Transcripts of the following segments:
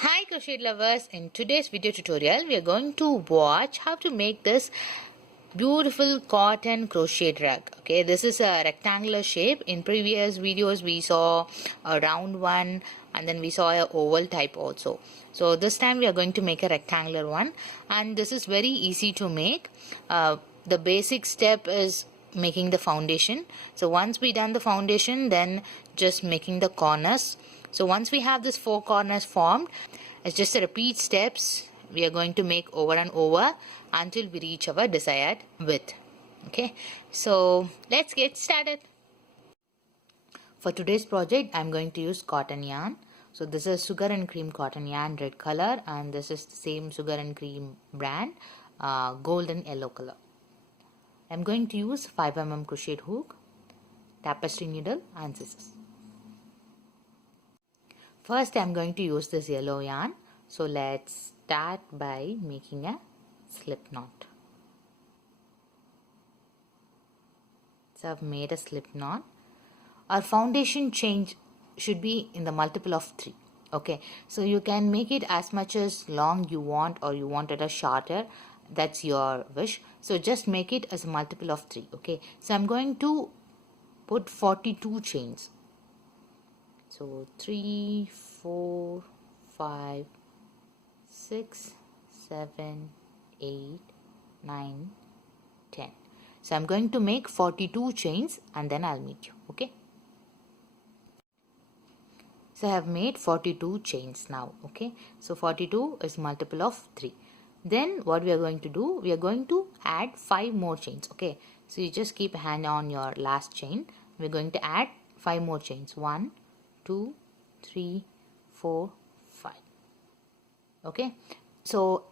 Hi crochet lovers, in today's video tutorial we are going to watch how to make this beautiful cotton crochet rug. Okay, this is a rectangular shape. In previous videos we saw a round one and then we saw a oval type also. So this time we are going to make a rectangular one, and this is very easy to make. The basic step is making the foundation. So once we done the foundation, then just making the corners. So once we have this 4 corners formed, it's just a repeat steps we are going to make over and over until we reach our desired width. Okay, so let's get started. For today's project I'm going to use cotton yarn. So this is sugar and cream cotton yarn, red color, and this is the same sugar and cream brand, golden yellow color. I'm going to use 5mm crochet hook, tapestry needle and scissors. First I'm going to use this yellow yarn. So let's start by making a slip knot. So I've made a slip knot. Our foundation change should be in the multiple of 3. Okay, so you can make it as much as long you want, or you want it a shorter, that's your wish. So just make it as a multiple of 3. Okay, so I'm going to put 42 chains. So 3, 4, 5, 6, 7, 8, 9, 10. So I'm going to make 42 chains and then I'll meet you. Okay. So I have made 42 chains now. Okay. So 42 is multiple of 3. Then what we are going to do, we are going to add 5 more chains. Okay. So you just keep a hand on your last chain. We're going to add 5 more chains. 1, 2, 3, 4, 5. Okay. So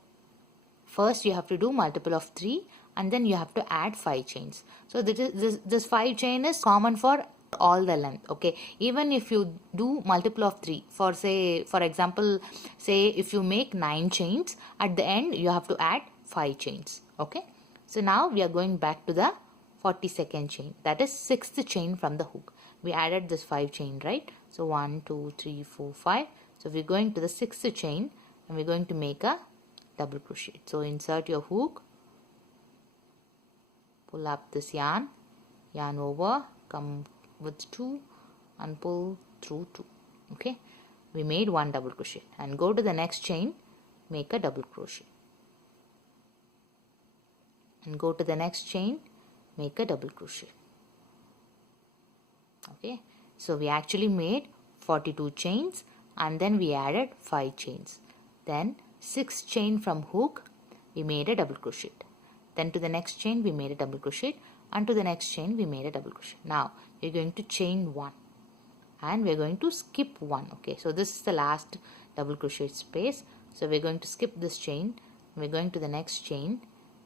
first you have to do multiple of 3 and then you have to add 5 chains. So this 5 chain is common for all the length. Okay, even if you do multiple of 3, for example, say if you make 9 chains, at the end you have to add 5 chains. Okay, so now we are going back to the 42nd chain, that is 6th chain from the hook. We added this 5 chain, right? So 1, 2, 3, 4, 5. So we're going to the 6th chain and we're going to make a double crochet. So insert your hook, pull up this yarn over, come with 2 and pull through 2. Okay, we made 1 double crochet and go to the next chain, make a double crochet and go to the next chain, make a double crochet. Okay, so we actually made 42 chains and then we added 5 chains. Then 6 chain from hook, we made a double crochet. Then to the next chain we made a double crochet, and to the next chain we made a double crochet. Now we're going to chain 1 and we're going to skip 1. Okay, so this is the last double crochet space. So we're going to skip this chain, we're going to the next chain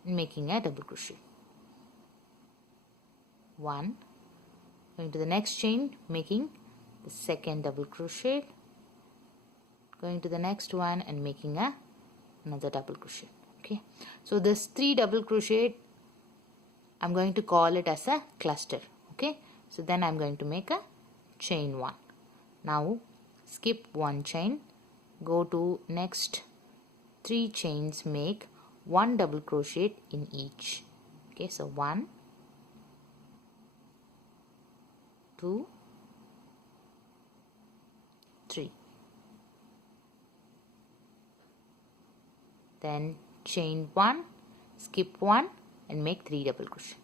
and making a double crochet. 1, going to the next chain, making the second double crochet, going to the next one and making another double crochet. Okay, so this 3 double crochet, I'm going to call it as a cluster. Okay, so then I'm going to make a chain 1. Now skip 1 chain, go to next 3 chains, make 1 double crochet in each. Okay, so 1, 2, 3. Then chain 1, skip 1 and make 3 double crochet.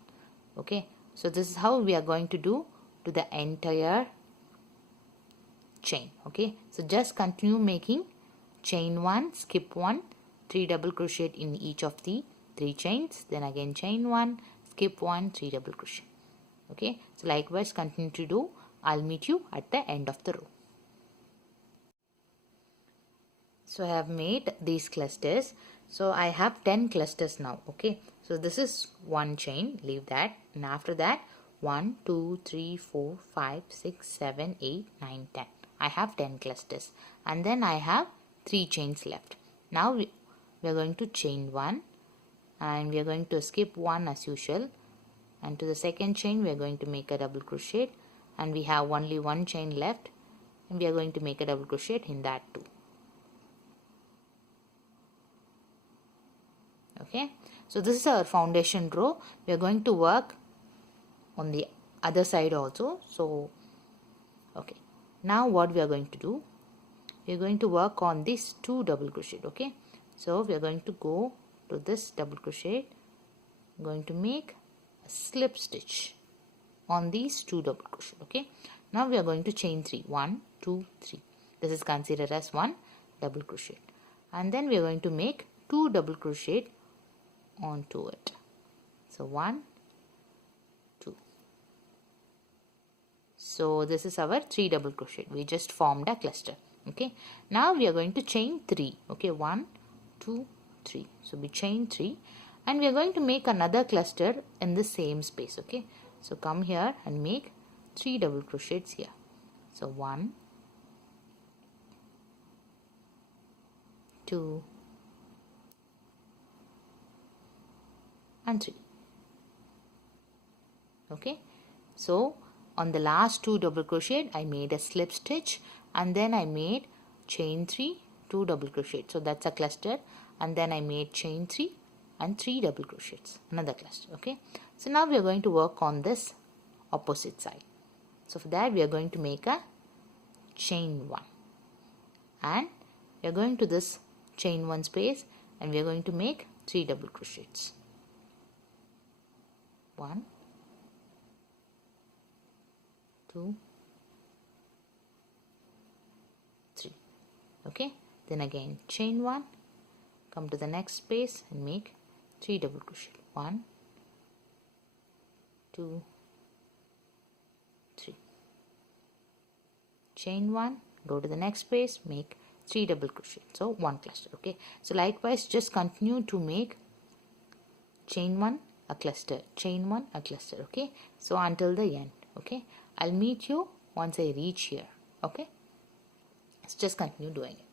Okay, so this is how we are going to do to the entire chain. Okay, so just continue making chain 1, skip 1, 3 double crochet in each of the 3 chains, then again chain 1, skip 1, 3 double crochet. Okay, so likewise continue to do. I'll meet you at the end of the row. So I have made these clusters. So I have 10 clusters now. Okay, so this is 1 chain, leave that, and after that 1, 2, 3, 4, 5, 6, 7, 8, 9, 10. I have 10 clusters and then I have 3 chains left. Now we are going to chain 1 and we are going to skip 1 as usual, and to the second chain we are going to make a double crochet, and we have only 1 chain left and we are going to make a double crochet in that too. Okay, so this is our foundation row. We are going to work on the other side also. So okay, now what we are going to do, we are going to work on these 2 double crochet. Okay, so we are going to go to this double crochet, going to make a slip stitch on these 2 double crochet. Okay, now we are going to chain 3, 1 2 3. This is considered as 1 double crochet, and then we are going to make 2 double crochet onto it. So 1 2. So this is our 3 double crochet. We just formed a cluster. Okay, now we are going to chain 3. Okay, 1 2 3. So we chain 3, and we are going to make another cluster in the same space. Okay, so come here and make 3 double crochets here. So 1 2 and 3. Okay, so on the last 2 double crochet I made a slip stitch, and then I made chain 3 2 double crochet, so that's a cluster, and then I made chain 3 and 3 double crochets, another cluster. Okay, so now we are going to work on this opposite side. So for that we are going to make a chain 1, and we are going to this chain 1 space, and we are going to make 3 double crochets. 1 2 3. Okay, then again chain 1, come to the next space and make 3 double crochet. 1 2 3. Chain 1, go to the next space, make 3 double crochet, so 1 cluster. Okay, so likewise just continue to make chain 1 a cluster, chain 1 a cluster. Okay, so until the end. Okay, I'll meet you once I reach here. Okay, let's just continue doing it.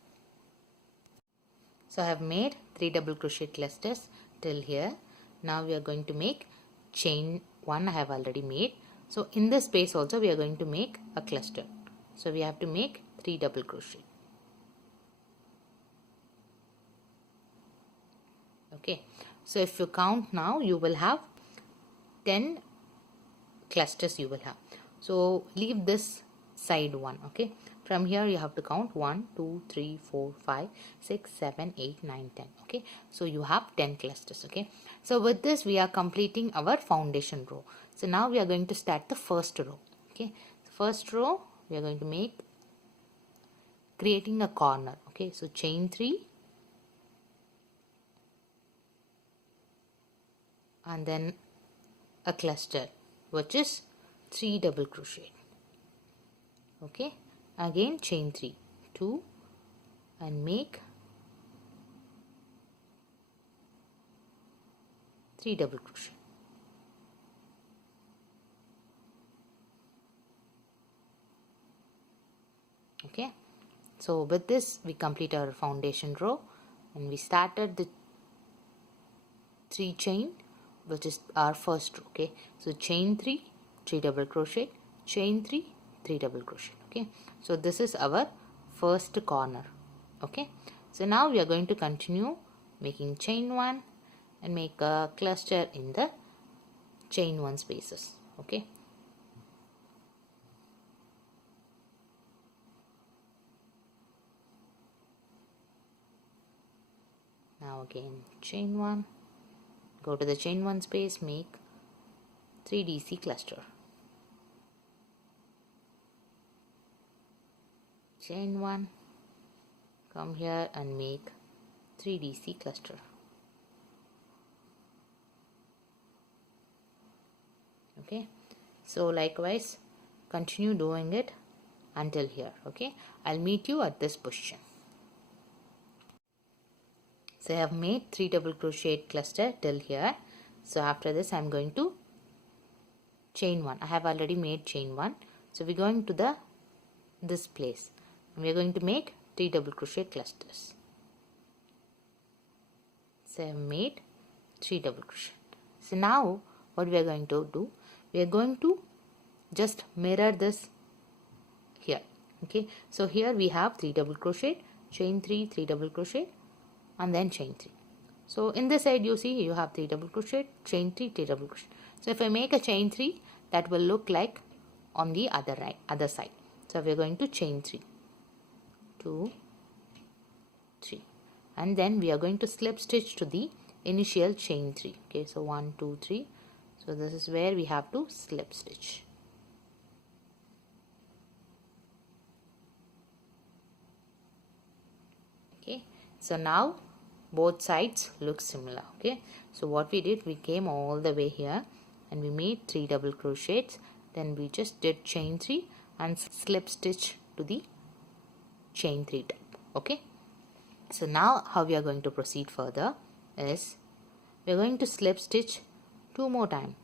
So I have made 3 double crochet clusters till here. Now we are going to make chain 1. I have already made. So in this space also we are going to make a cluster. So we have to make 3 double crochet. Okay, so if you count now, you will have 10 clusters you will have. So leave this side 1. Okay, from here you have to count 1 2 3 4 5 6 7 8 9 10. Okay, so you have 10 clusters. Okay, so with this we are completing our foundation row. So now we are going to start the first row. Okay, first row we are going to make creating a corner. Okay, so chain 3 and then a cluster, which is 3 double crochet. Okay, again chain 3 2 and make 3 double crochet. Okay, so with this we complete our foundation row, and we started the 3 chain, which is our first row. Okay, so chain 3 3 double crochet, chain 3 3 double crochet. Okay, so this is our first corner. Okay, so now we are going to continue making chain 1 and make a cluster in the chain 1 spaces. Okay, now again chain 1, go to the chain 1 space, make 3 DC cluster, chain 1, come here and make 3 DC cluster. Okay, so likewise continue doing it until here. Okay, I'll meet you at this position. So I have made 3 double crochet cluster till here. So after this I am going to chain 1. I have already made chain 1. So we're going to this place, and we're going to make 3 double crochet clusters. So I have made 3 double crochet. So now what we are going to do, we are going to just mirror this here. Okay, so here we have 3 double crochet, chain 3 3 double crochet, and then chain 3. So in this side you see you have 3 double crochet, chain 3, 3 double crochet. So if I make a chain 3, that will look like on the other side. So we are going to chain 3, 2, 3, and then we are going to slip stitch to the initial chain 3. Okay, so 1, 2, 3. So this is where we have to slip stitch. Okay, so now both sides look similar. Okay, so what we did, we came all the way here and we made 3 double crochets, then we just did chain 3 and slip stitch to the chain 3 top. Okay, so now how we are going to proceed further is we are going to slip stitch 2 more times.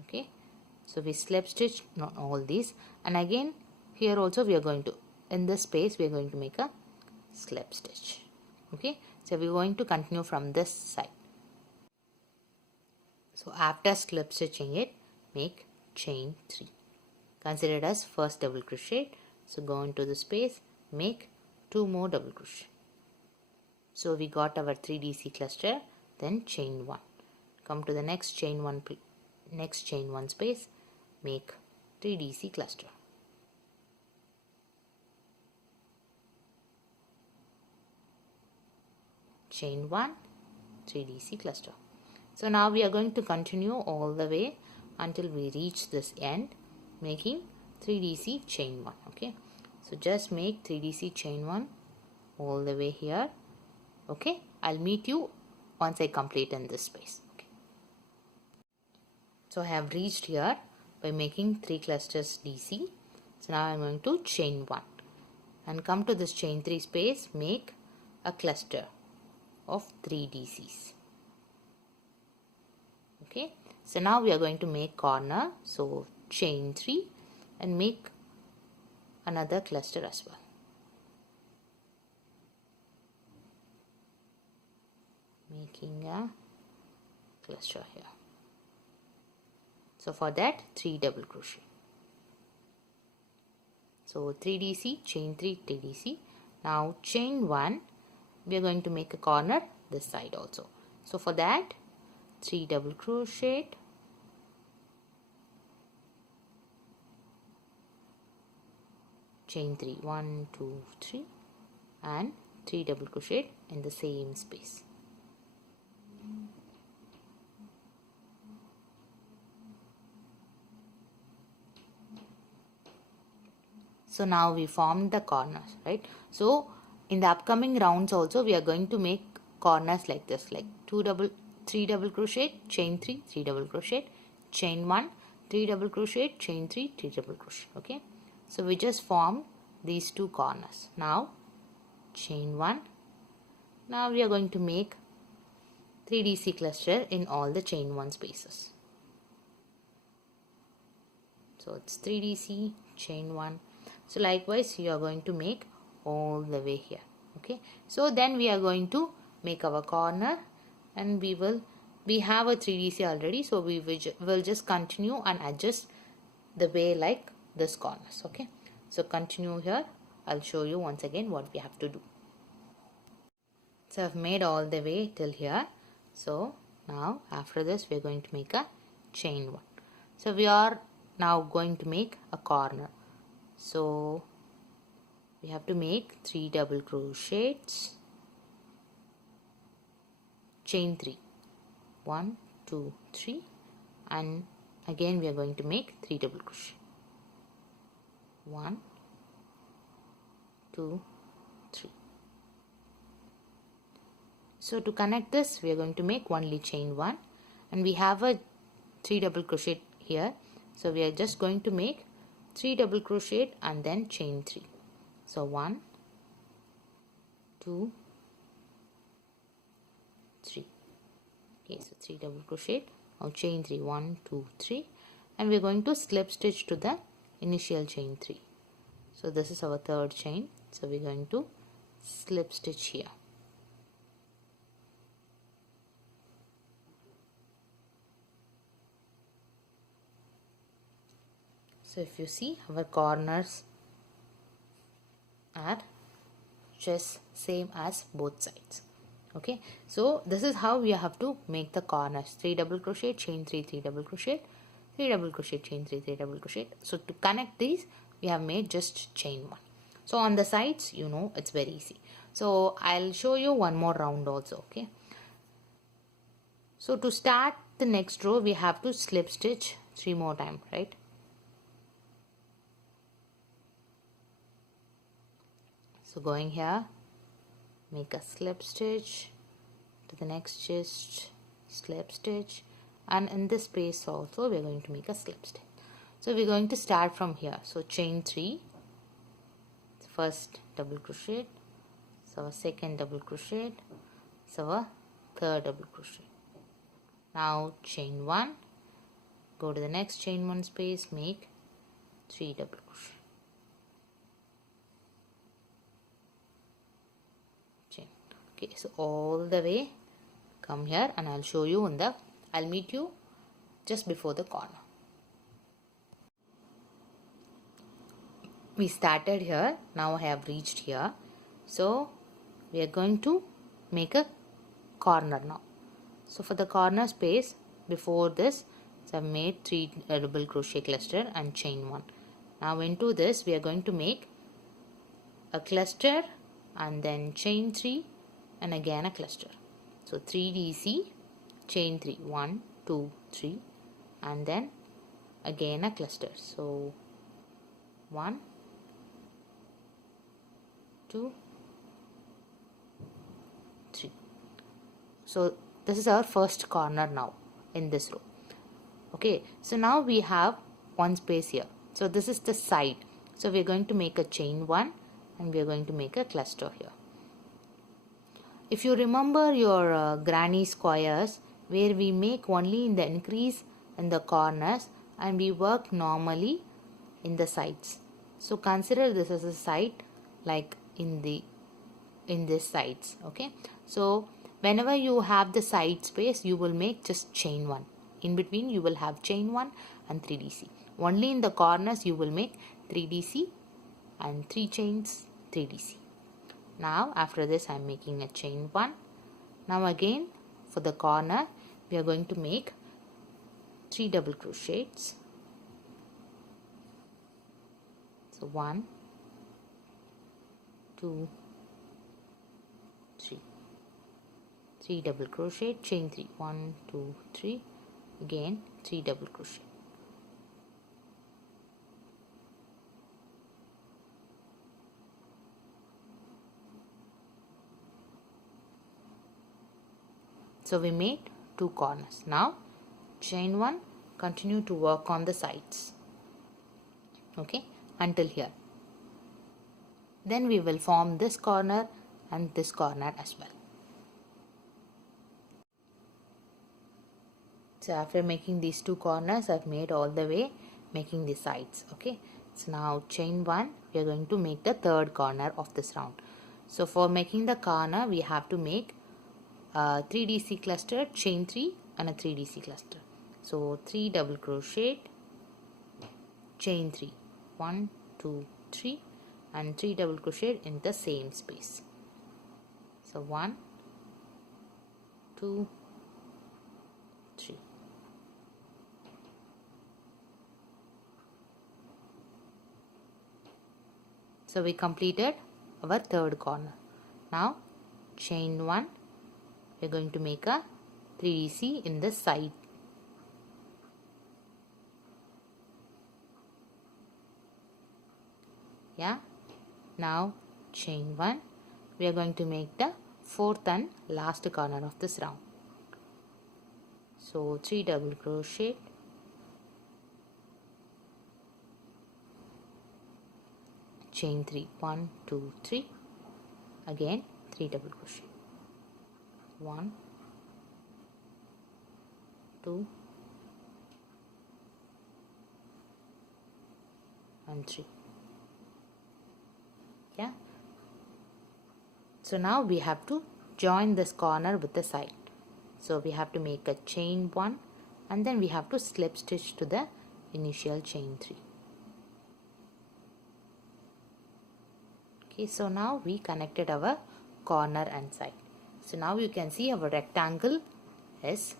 Okay, so we slip stitch not all these, and again here also we are going to, in this space we are going to make a slip stitch. Okay, so we are going to continue from this side. So after slip stitching it, make chain 3, consider it as first double crochet. So go into the space, make 2 more double crochet. So we got our 3DC cluster, then chain 1, come to the next chain 1 space, make 3DC cluster. Chain 1, 3DC cluster. So now we are going to continue all the way until we reach this end, making 3DC chain 1. Okay, so just make 3DC chain 1 all the way here. Okay, I'll meet you once I complete in this space. Okay, so I have reached here by making 3 clusters DC. So now I'm going to chain 1 and come to this chain 3 space, make a cluster of 3 DCs. Okay, so now we are going to make corner, so chain 3 and make another cluster as well. Making a cluster here. So for that 3 double crochet. So 3DC, chain 3, 3DC. Now chain 1, we are going to make a corner this side also. So for that 3 double crochet, chain 3, 1, 2, 3 and 3 double crochet in the same space. So now we formed the corners, right? So in the upcoming rounds also we are going to make corners like this, like 3 double crochet, chain 3, 3 double crochet, chain 1, 3 double crochet, chain 3, 3 double crochet. Okay, so we just formed these 2 corners. Now chain 1. Now we are going to make 3DC cluster in all the chain 1 spaces. So it's 3DC, chain 1. So likewise you are going to make all the way here. Okay, so then we are going to make our corner and we have a 3DC already, so we will just continue and adjust the way like this corners. Okay, so continue here. I'll show you once again what we have to do. So I've made all the way till here. So now after this we are going to make a chain 1. So we are now going to make a corner. So we have to make 3 double crochets, chain 3, 1, 2, 3 and again we are going to make 3 double crochet, 1, 2, 3. So to connect this we are going to make only chain 1 and we have a 3 double crochet here, so we are just going to make 3 double crochet and then chain 3. So 1, 2, 3. Okay, so 3 double crochet, now chain 3, 1, 2, 3 and we are going to slip stitch to the initial chain 3. So this is our third chain, so we are going to slip stitch here. So if you see our corners are just same as both sides. Okay, so this is how we have to make the corners. 3 double crochet, chain 3, 3 double crochet, 3 double crochet, chain 3, 3 double crochet. So to connect these, we have made just chain 1. So on the sides, you know, it's very easy. So I'll show you one more round also. Okay, so to start the next row, we have to slip stitch 3 more times, right? So going here, make a slip stitch to the next just slip stitch, and in this space also we are going to make a slip stitch. So we're going to start from here. So chain 3, first double crochet, so our second double crochet, so our third double crochet. Now chain 1, go to the next chain 1 space, make 3 double crochet, chain. Okay, so all the way come here, and I'll show you I'll meet you just before the corner. We started here, now I have reached here, so we are going to make a corner now. So for the corner space, before this, so I've made 3 double crochet cluster and chain 1. Now into this we are going to make a cluster and then chain 3 and again a cluster. So 3 DC, chain 3, 1, 2, 3, and then again a cluster. So 1, 2, 3. So this is our first corner now in this row. Okay, so now we have one space here. So this is the side. So we're going to make a chain 1 and we're going to make a cluster here. If you remember your granny squares, where we make only in the increase in the corners and we work normally in the sides. So consider this as a side, like in this sides. Okay, so whenever you have the side space, you will make just chain 1. In between you will have chain 1 and 3 DC. Only in the corners you will make 3 DC and 3 chains, 3 DC. Now after this I am making a chain 1. Now again for the corner we are going to make 3 double crochets. So 1, 2, 3. 3 double crochet, chain 3, 1, 2, 3, again 3 double crochet. So we made 2 corners. Now chain 1, continue to work on the sides. Okay, until here. Then we will form this corner and this corner as well. So after making these 2 corners, I've made all the way making the sides. Okay, so now chain 1, we are going to make the third corner of this round. So for making the corner, we have to make a 3 DC cluster, chain 3 and a 3 DC cluster. So 3 double crochet, chain 3, 1, 2, 3, and 3 double crochet in the same space. So 1, 2, 3. So we completed our third corner. Now chain 1, we are going to make a 3 DC in the side. Yeah. Now chain 1, we are going to make the fourth and last corner of this round. So 3 double crochet, chain 3, 1, 2, 3, again 3 double crochet, 1, 2, and 3. Yeah, so now we have to join this corner with the side. So we have to make a chain 1 and then we have to slip stitch to the initial chain 3. Okay, so now we connected our corner and side. So now you can see our rectangle is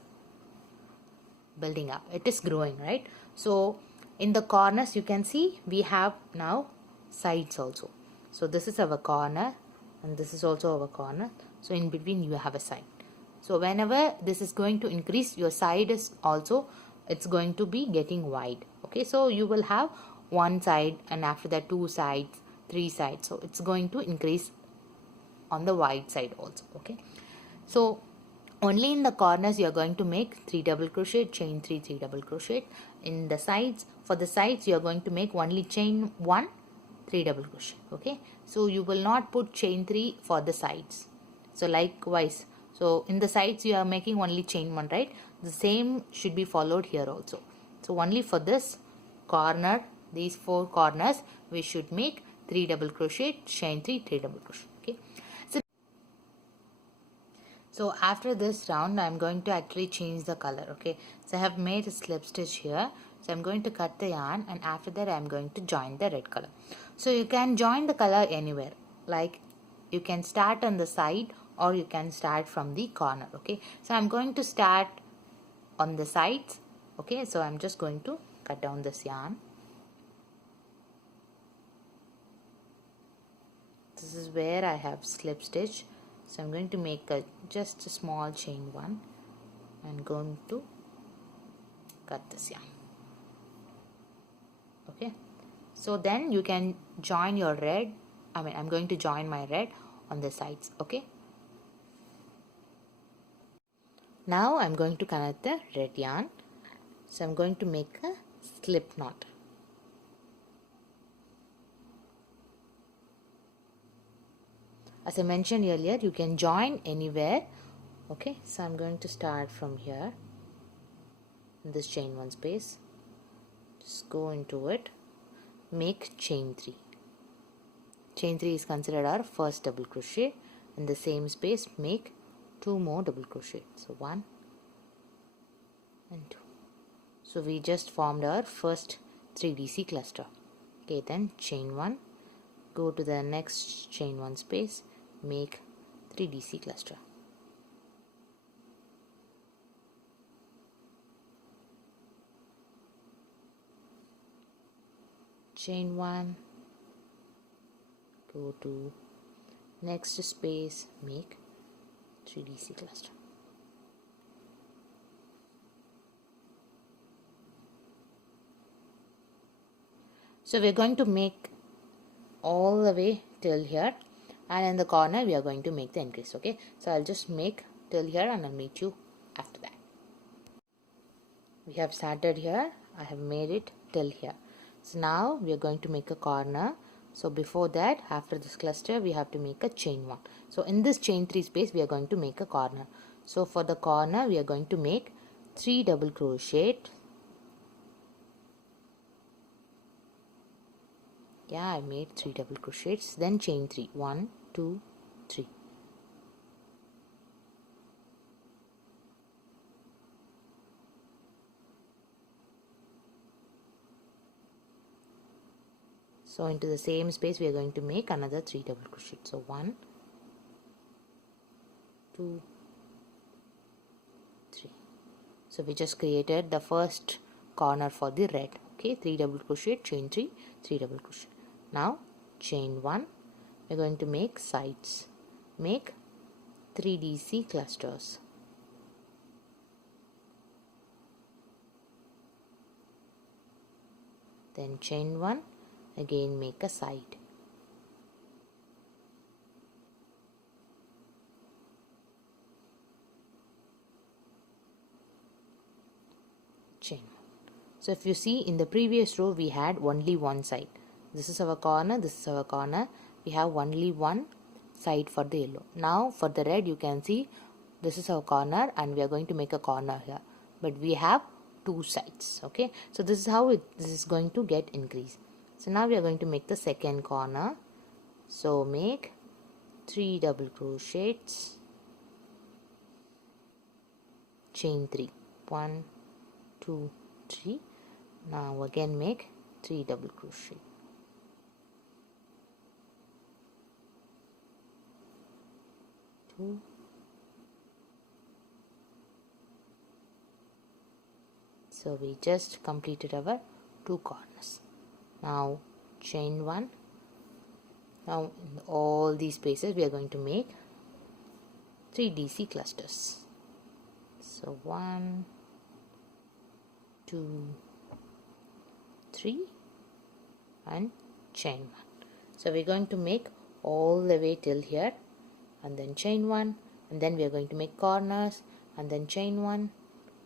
building up, it is growing, right? So in the corners you can see we have now sides also. So this is our corner and this is also our corner, so in between you have a side. So whenever this is going to increase, your side is also, it's going to be getting wide. Okay, so you will have one side and after that two sides, three sides, so it's going to increase on the wide side also. Okay, so only in the corners you are going to make 3 double crochet, chain 3, 3 double crochet. In the sides, for the sides you are going to make only chain 1, 3 double crochet. Okay, so you will not put chain 3 for the sides. So likewise, so in the sides you are making only chain 1, right? The same should be followed here also. So only for this corner, these 4 corners, we should make 3 double crochet, chain 3, 3 double crochet. Okay, so after this round I'm going to actually change the color. Okay, so I have made a slip stitch here, so I'm going to cut the yarn and after that I'm going to join the red color. So you can join the color anywhere, like you can start on the side or you can start from the corner. Okay, so I'm going to start on the sides. Okay, so I'm just going to cut down this yarn. This is where I have slip stitch, so I'm going to make just a small chain 1 and going to cut this yarn. Okay, so then you can join your red, I'm going to join my red on the sides. Okay, now I'm going to connect the red yarn, so I'm going to make a slip knot. As I mentioned earlier, you can join anywhere. Okay, so I'm going to start from here in this chain 1 space, just go into it, make chain 3. Chain 3 is considered our first double crochet. In the same space make 2 more double crochet, so 1 and 2. So we just formed our first 3DC cluster. Okay, then chain 1, go to the next chain 1 space, make 3DC cluster. Chain 1, go to next space, make 3DC cluster. So we're going to make all the way till here, and in the corner we are going to make the increase. Okay, so I'll just make till here and I'll meet you after that. We have started here, I have made it till here. So now we are going to make a corner. So before that, after this cluster we have to make a chain 1. So in this chain 3 space we are going to make a corner. So for the corner we are going to make 3 double crochet. Yeah, I made 3 double crochets, then chain 3, 1, 2, 3. So into the same space we are going to make another 3 double crochet. So 1, 2, 3. So we just created the first corner for the red. Okay, 3 double crochet, chain 3, 3 double crochet. Now chain 1, we are going to make sides, make 3DC clusters. Then chain 1, again make a side. Chain 1. So if you see, in the previous row we had only one side. This is our corner, this is our corner. We have only one side for the yellow. Now for the red you can see this is our corner and we are going to make a corner here. But we have 2 sides. Okay, so this is how this is going to get increased. So now we are going to make the second corner. So make 3 double crochets, chain 3, 1, 2, 3. Now again make 3 double crochet. 2. So we just completed our 2 corners. Now chain 1. Now in all these spaces we are going to make 3 DC clusters. So 1, 2, 3 and chain 1. So we're going to make all the way till here and then chain 1, and then we are going to make corners and then chain 1,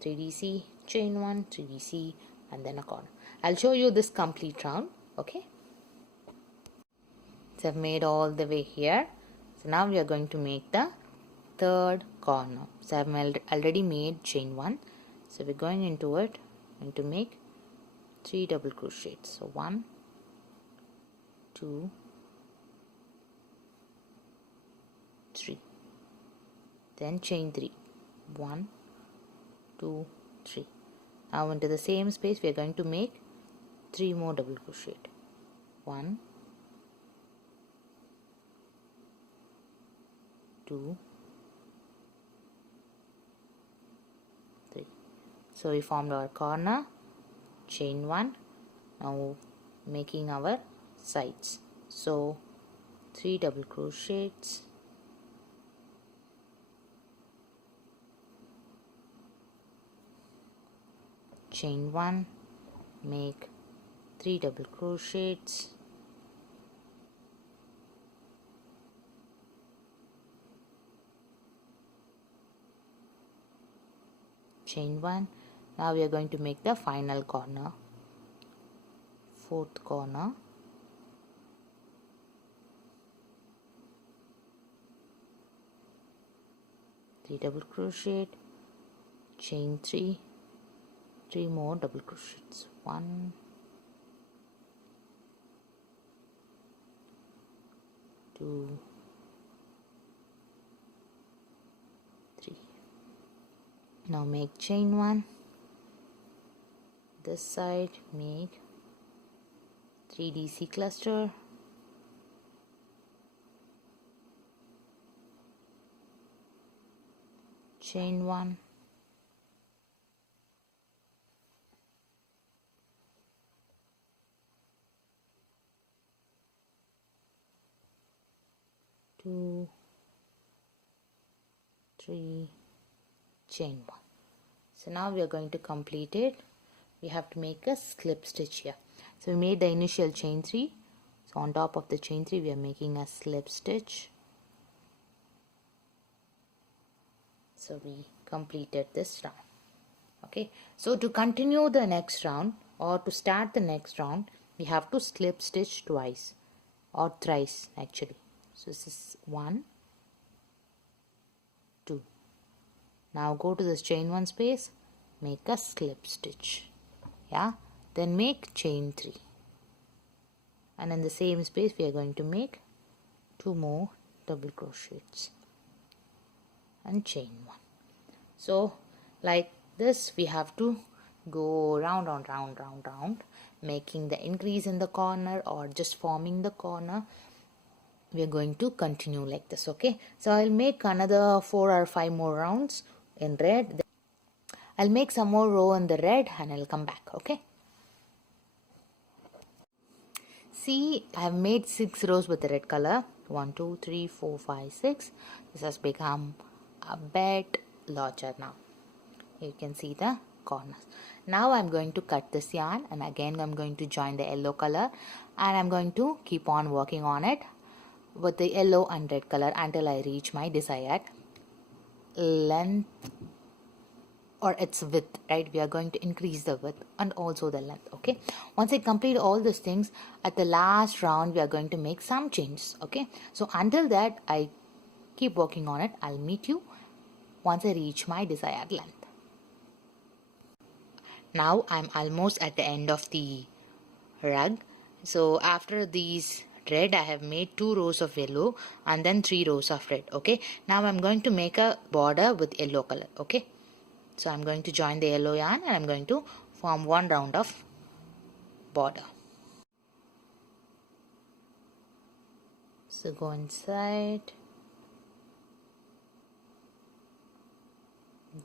3 DC, chain 1, 3 DC and then a corner. I'll show you this complete round. Okay, so I've made all the way here. So now we are going to make the third corner. So I've already made chain 1. So we're going into it and to make 3 double crochets. So 1, 2, 3. Then chain 3. 1, 2, 3. Now into the same space we are going to make 3 more double crochet. 1, 2, 3. So we formed our corner, chain 1. Now making our sides. So 3 double crochets, chain 1, make 3 double crochets, chain 1. Now we are going to make the final corner, fourth corner, three double crochet, chain 3, 3 more double crochets, 1, 2, 3. Now make chain 1, this side make 3 DC cluster, chain 1, two, 3, chain 1. So now we are going to complete it. We have to make a slip stitch here. So we made the initial chain 3. So on top of the chain 3 we are making a slip stitch. So we completed this round. Okay, so to continue the next round or to start the next round we have to slip stitch twice or thrice actually. So this is 1, 2. Now go to this chain 1 space, make a slip stitch, yeah, then make chain 3, and in the same space we are going to make 2 more double crochets and chain 1. So like this we have to go round, making the increase in the corner or just forming the corner. We are going to continue like this. Okay, so I'll make another 4 or 5 more rounds in red. I'll make some more row in the red and I'll come back. Okay, see, I have made 6 rows with the red color. 1, 2, 3, 4, 5, 6. This has become a bit larger now. You can see the corners. Now I'm going to cut this yarn and again I'm going to join the yellow color and I'm going to keep on working on it with the yellow and red color until I reach my desired length or its width, right? We are going to increase the width and also the length. Okay, once I complete all these things, at the last round we are going to make some changes. Okay, so until that I keep working on it. I'll meet you once I reach my desired length. Now I'm almost at the end of the rug. So after these red I have made 2 rows of yellow and then 3 rows of red. Okay, now I'm going to make a border with yellow color. Okay, so I'm going to join the yellow yarn and I'm going to form 1 round of border. So go inside,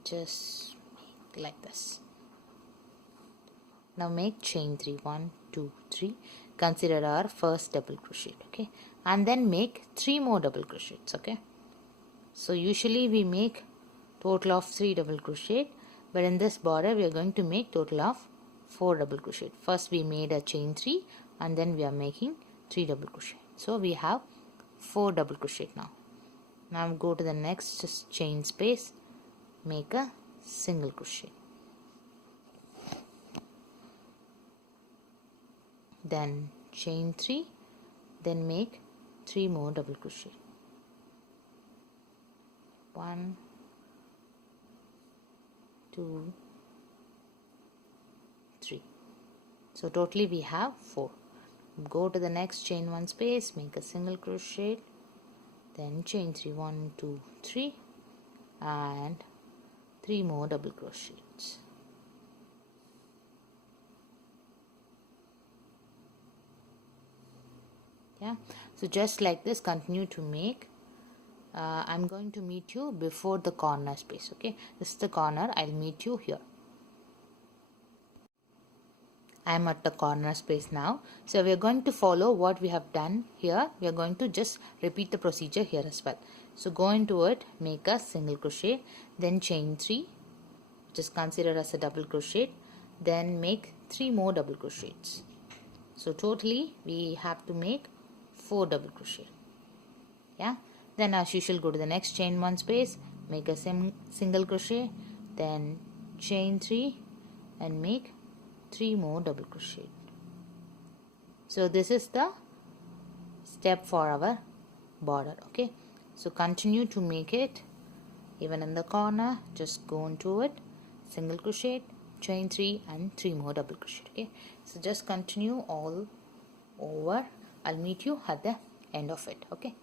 just make like this. Now make chain 3, 1 2 3, consider our first double crochet, okay, and then make 3 more double crochets, okay. So usually we make total of 3 double crochet, but in this border we are going to make total of 4 double crochet. First we made a chain 3 and then we are making 3 double crochet, so we have 4 double crochet now. Now go to the next chain space, make a single crochet, then chain 3, then make 3 more double crochet, 1 2 3. So totally we have 4. Go to the next chain 1 space, make a single crochet, then chain 3, 1 2 3, and 3 more double crochets. Yeah, so just like this continue to make. I'm going to meet you before the corner space, okay. This is the corner, I'll meet you here. I'm at the corner space now, so we are going to follow what we have done here. We are going to just repeat the procedure here as well. So go into it, make a single crochet, then chain 3, which is considered as a double crochet, then make 3 more double crochets. So totally we have to make 4 double crochet. Yeah, then as usual go to the next chain 1 space, make a single crochet, then chain 3 and make 3 more double crochet. So this is the step for our border, okay. So continue to make it even in the corner, just go into it, single crochet, chain 3 and 3 more double crochet, okay. So just continue all over. I'll meet you at the end of it, okay.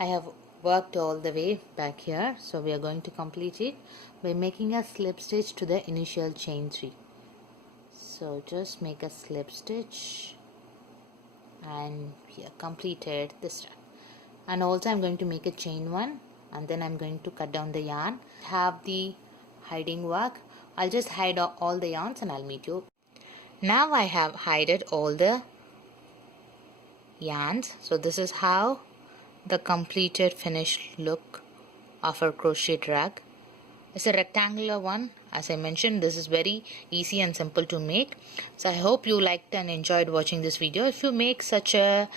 I have worked all the way back here, so we are going to complete it by making a slip stitch to the initial chain 3. So just make a slip stitch and we have completed this run. And also I'm going to make a chain 1 and then I'm going to cut down the yarn. Have the hiding work. I'll just hide all the yarns and I'll meet you. Now I have hided all the yarns. So this is how the completed finished look of our crochet rug. It's a rectangular one. As I mentioned, this is very easy and simple to make. So I hope you liked and enjoyed watching this video. If you make such a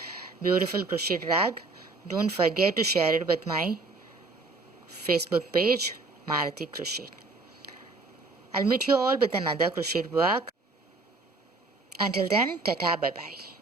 beautiful crochet rug, don't forget to share it with my Facebook page, Maruti Crochet. I'll meet you all with another crochet work. Until then, tata, bye bye.